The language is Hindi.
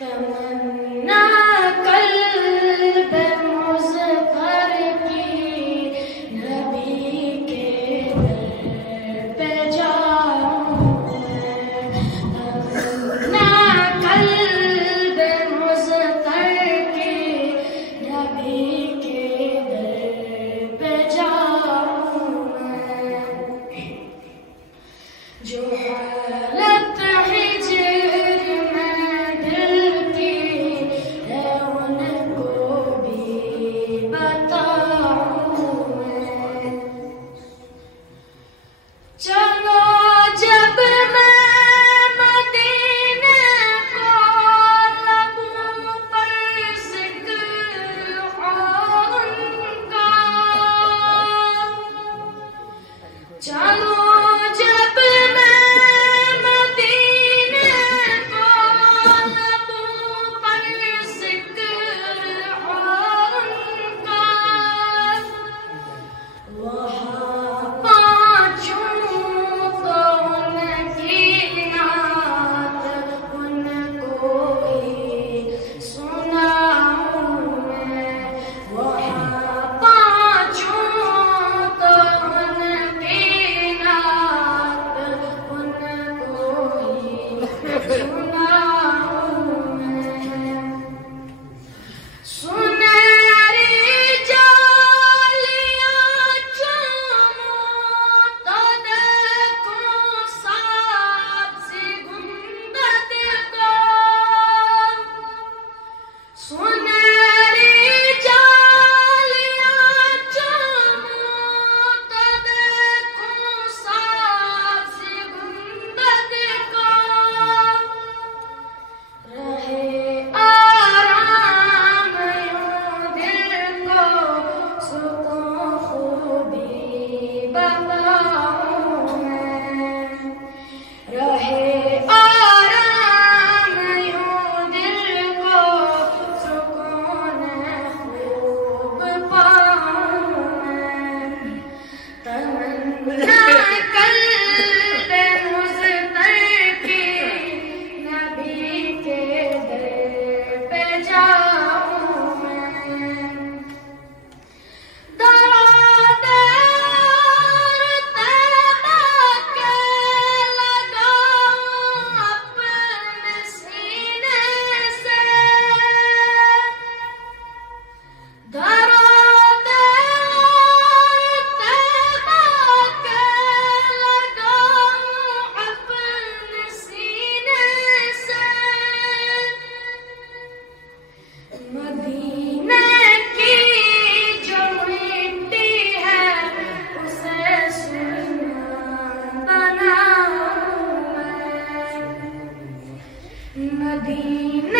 तमन्ना कल्ब मुज़फ़र की नबी के दर पे जाऊं मैं। तमन्ना कल्ब मुज़फ़र की नबी के दर पे जाऊं मैं। जो हालत हिज्र में दिल की है उनको भी बताऊं मैं। चलो जब मैं मदीने को लबों पर ज़िक्र हो उनका। चलो जब मैं मदीने को लबों पर ज़िक्र हो उनका। वहाँ पहुँचूं तो उनकी नात उनको ही सुनाऊं मैं। वहाँ पहुँचूं तो उनकी नात उनको ही सुनाऊं मैं। सुनहरी जालियां चूमूं तो देखूं साबज़ी गुंबद को। सुनहरी जालियां चूमूं तो देखूं साबज़ी गुंबद को। रहे आराम यूं दिल को सुकून खूबी बताऊं मैं। रहे आराम यूं दिल को सुकून खूब पाऊं मैं। तमन्ना कल्ब मुज़फ़र की नबी के दर पे जाऊं मैं। दर्द तैबा के लगाऊं अपने सीने से। दर्द तैबा के लगाऊं अपने सीने से। मदीने की जो मिट्टी है उसे सुना बनाऊं मैं। मदीने